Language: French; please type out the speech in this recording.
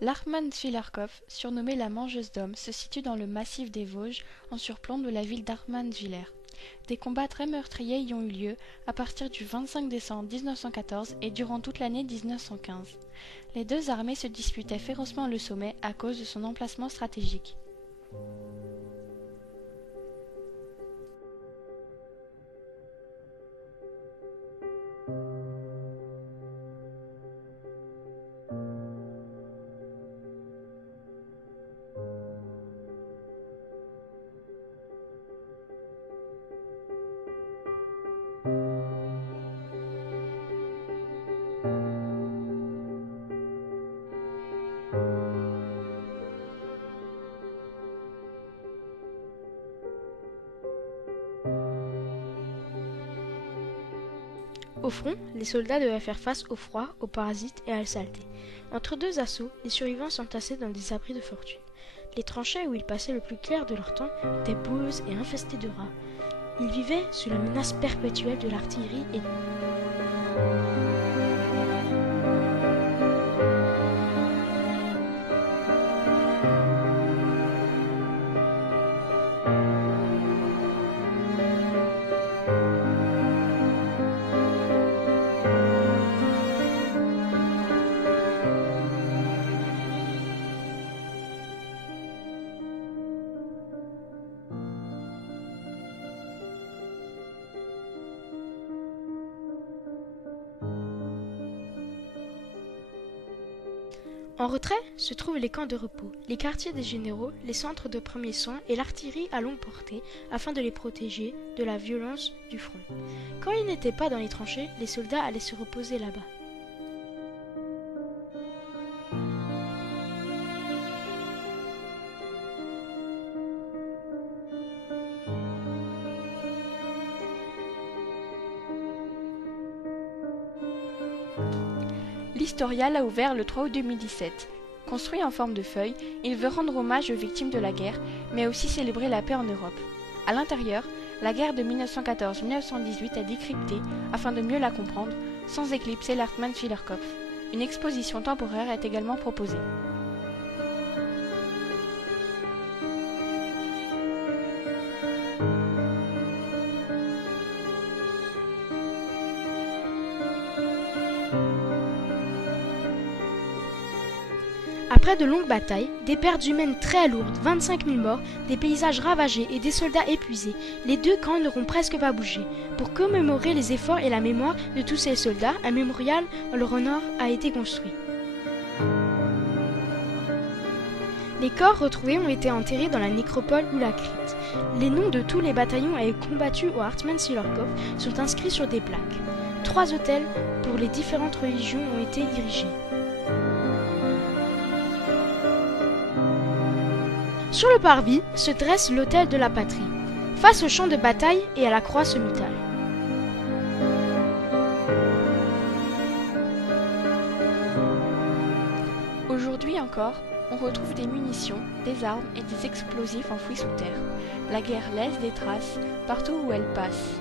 L'Hartmannswillerkopf, surnommée la Mangeuse d'Hommes, se situe dans le massif des Vosges, en surplomb de la ville d'Hartmannswiller. Des combats très meurtriers y ont eu lieu à partir du 25 décembre 1914 et durant toute l'année 1915. Les deux armées se disputaient férocement le sommet à cause de son emplacement stratégique. Au front, les soldats devaient faire face au froid, aux parasites et à la saleté. Entre deux assauts, les survivants s'entassaient dans des abris de fortune. Les tranchées où ils passaient le plus clair de leur temps étaient boueuses et infestées de rats. Ils vivaient sous la menace perpétuelle de l'artillerie et en retrait se trouvent les camps de repos, les quartiers des généraux, les centres de premiers soins et l'artillerie à longue portée afin de les protéger de la violence du front. Quand ils n'étaient pas dans les tranchées, les soldats allaient se reposer là-bas. L'Historial a ouvert le 3 août 2017. Construit en forme de feuille, il veut rendre hommage aux victimes de la guerre, mais aussi célébrer la paix en Europe. À l'intérieur, la guerre de 1914-1918 est décryptée afin de mieux la comprendre, sans éclipser l'Hartmannswillerkopf. Une exposition temporaire est également proposée. Après de longues batailles, des pertes humaines très lourdes, 25 000 morts, des paysages ravagés et des soldats épuisés, les deux camps n'auront presque pas bougé. Pour commémorer les efforts et la mémoire de tous ces soldats, un mémorial en leur honneur a été construit. Les corps retrouvés ont été enterrés dans la nécropole ou la crypte. Les noms de tous les bataillons ayant combattu au Hartmannswillerkopf sont inscrits sur des plaques. 3 autels pour les différentes religions ont été érigés. Sur le parvis se dresse l'autel de la patrie, face au champ de bataille et à la croix sommitale. Aujourd'hui encore, on retrouve des munitions, des armes et des explosifs enfouis sous terre. La guerre laisse des traces partout où elle passe.